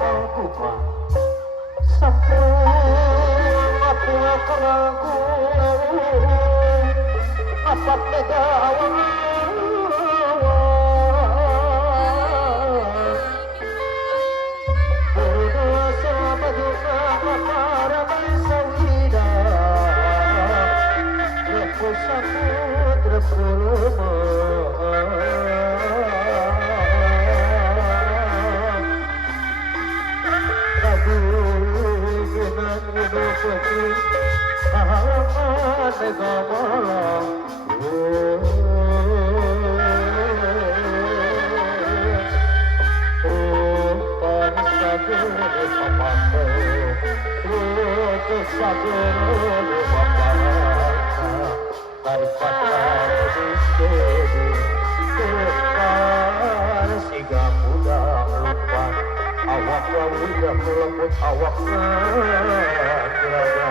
aku mah sampun aku keragu apa pegawan berdosa baduka para sawida repo saputra purma awak udah melembut awaknya dewasa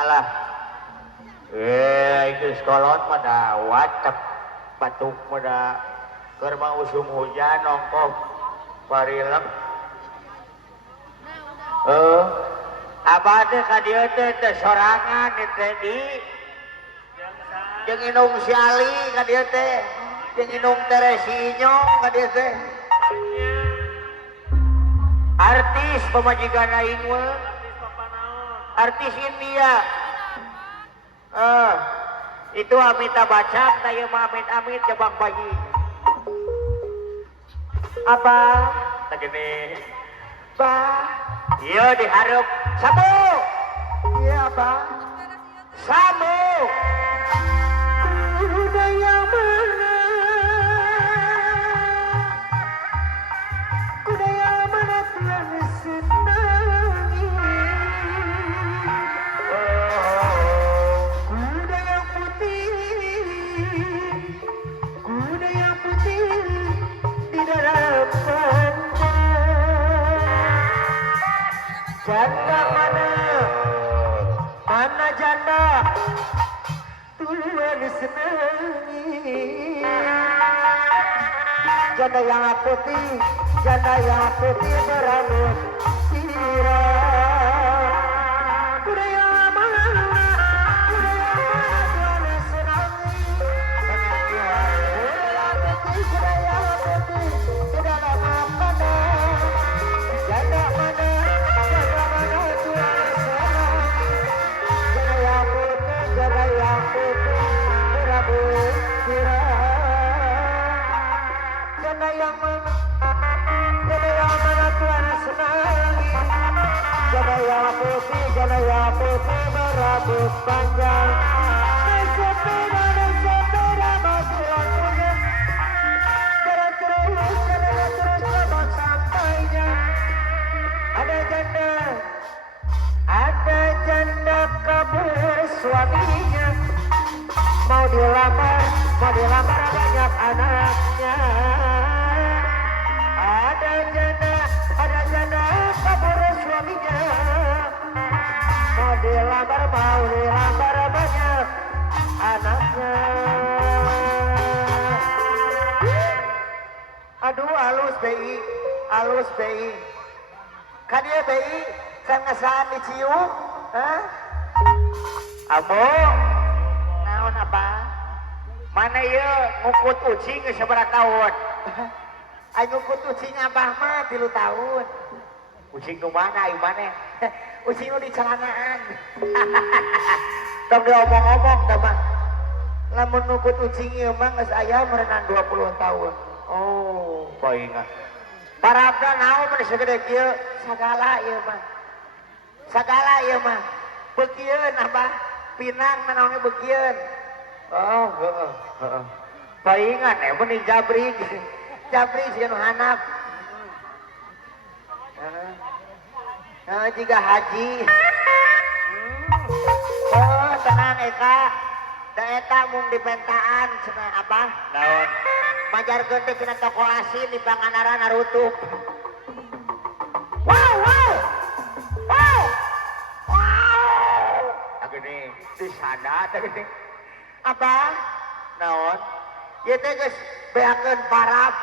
alah itu sekolot pada watak batuk pada kerma usum hujan nongkok parilem apa teh ka dieu teh sorangan teh di jeung inung si Ali ka dieu teh jeung inung Teresinyong ka dieu teh artis pemajikan aing mah artis India itu Amita Bachchan tanya mah amit-amit jebak bayi apa tak gini bah iya diharap sabu iya apa sabu budaya mana budaya mana Tuhan senangi janda mana janda Tuhan senangi janda yang putih berambut pirang budaya mana Tuhan senangi budaya putih tidak lama pada janda mana berambut pirang janda yang mana Tuhan senangi janda yang putih berambut panjang naik sepeda masih lampunya terus lewat sampainya ada janda kabur suaminya mau dilamar banyak anaknya ada janda kabur suaminya mau dilamar banyak anaknya aduh halus BI kan dia BI kan ngesaan dicium abo naon apa mana ya ngukut ucing ke seberapa tahun ayo ngukut ucing abah mah 3 tahun Ucing nu mana ieu maneh? Ucing nu di celanaan. Tong diomong-omong tah mah. Lamun nukut ucing ieu mah geus aya merenang 20 tahun. Oh, paingat. Parabda naon mun sagede kieu? Sagala ieu mah. Sagala ieu mah. Beukieun abah. Pinang nanaonnya beukieun. Oh, heeh. Paingat mun di Jabri. Jabri sieun hanap. Jika haji. Oh, tenang Eka. Da eta mung dipentaan cenah apa? Naon? Majarkeun teh cenah toko asin di panganara narutuk. Wow, wow. Wow. Wow. Agini di sana teh gini. Apa? Naon? Ieu teh geus beakeun parab.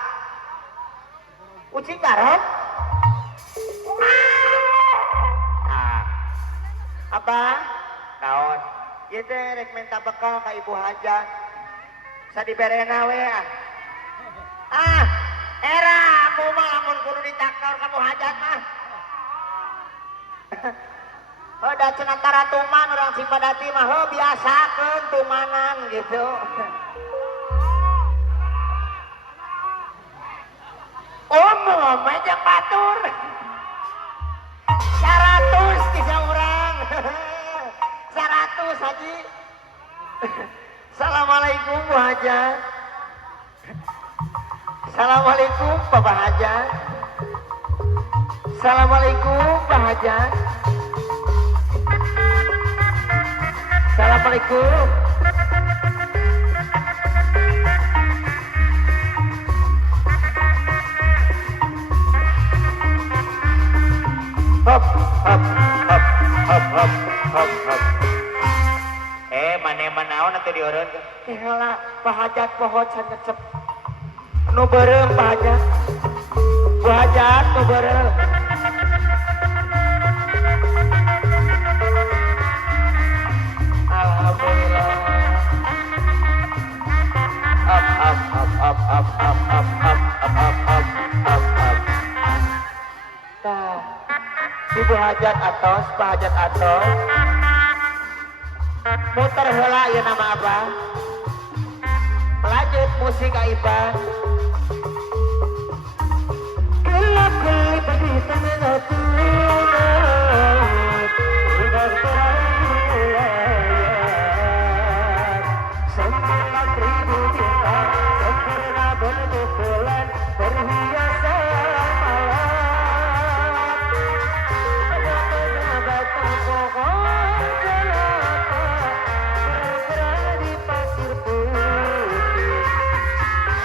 Ucing garong? Apa? Naon? Ieu teh rek minta bekal ka ibu hajat. Sadiberena we ah. Era aku mah lamun kudu ditaktor kamu hajat mah. Oh, da cenah tara tuman urang Cipadati mah heuh biasakeun tumanan gitu. Umum jeung batur. 100 di saurang. 100 haji. Assalamualaikum Bu Hajat. Assalamualaikum Bapak Hajat. Assalamualaikum Pak Hajat. Assalamualaikum. Hop, hop, hop, hop, hop, hop, hop. Mana naon atuh dieureun? Heula Pak Hajat pohon cangecep. Nu beureum Pak Hajat. Bu Hajat nu beureum. Alhamdulillah. Up up up up up up up up up up up up. Tah. Ibu Hajat atos, Pak Hajat atos. Muter heula ieu nama apa? Lanjut musik Aiban. Kelap kelip di tanah tuna. Udah terayat. Sempurna 1000 bintang, sempurna bentuk bulan, perhiasan malam. Ada batu pohon kelapa. Di pasir putih,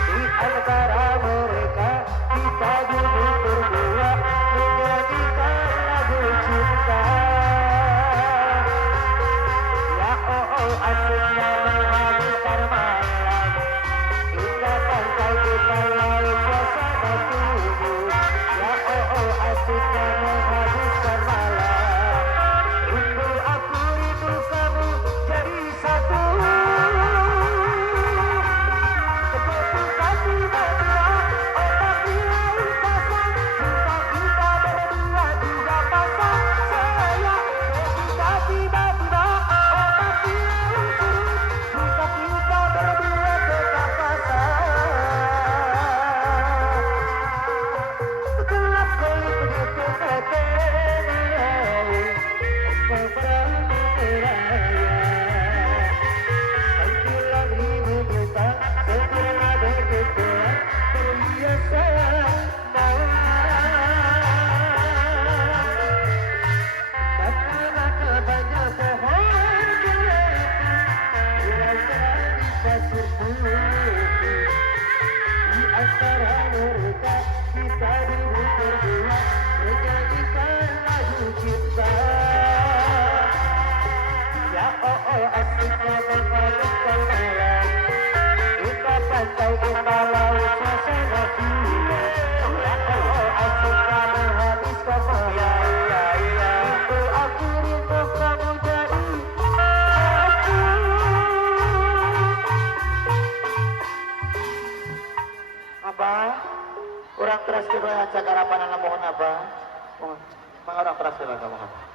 di antara mereka kita duduk berdua menyanyikan lagu Mga orang keras sila ka mga.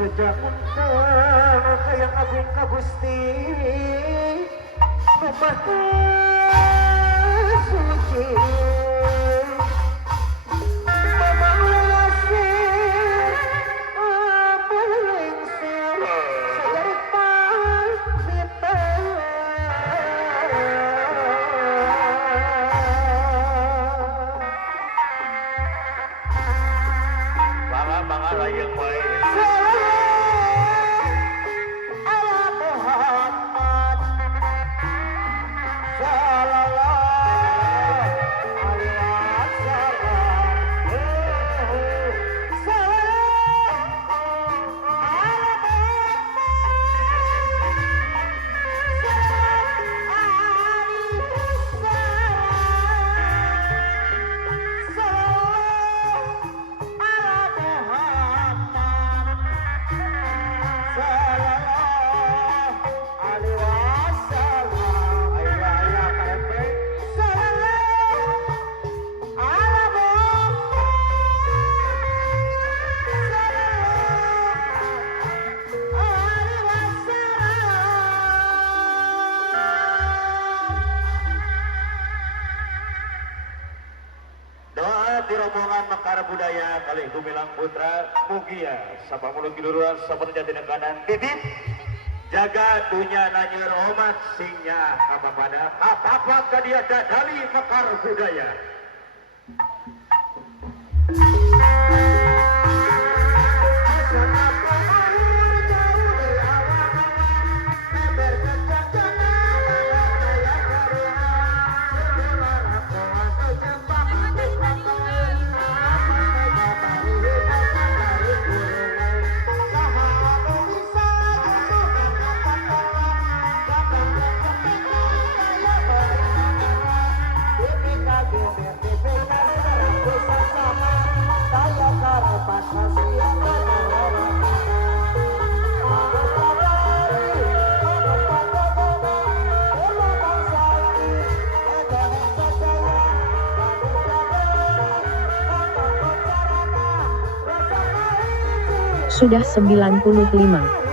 Sejak mental kayang agung ka Gusti Rumah suci Memanglasir Melingsir Sejari pamita Bangga layang baik di rombongan Mekar Budaya kali Gumilang Putra Mugia Sabang Mulut Kiluruan Sabang Jati Nekanan Titit jaga dunia nanya romat singnya apa pada apa kadia dadali Mekar Budaya Sudah 95.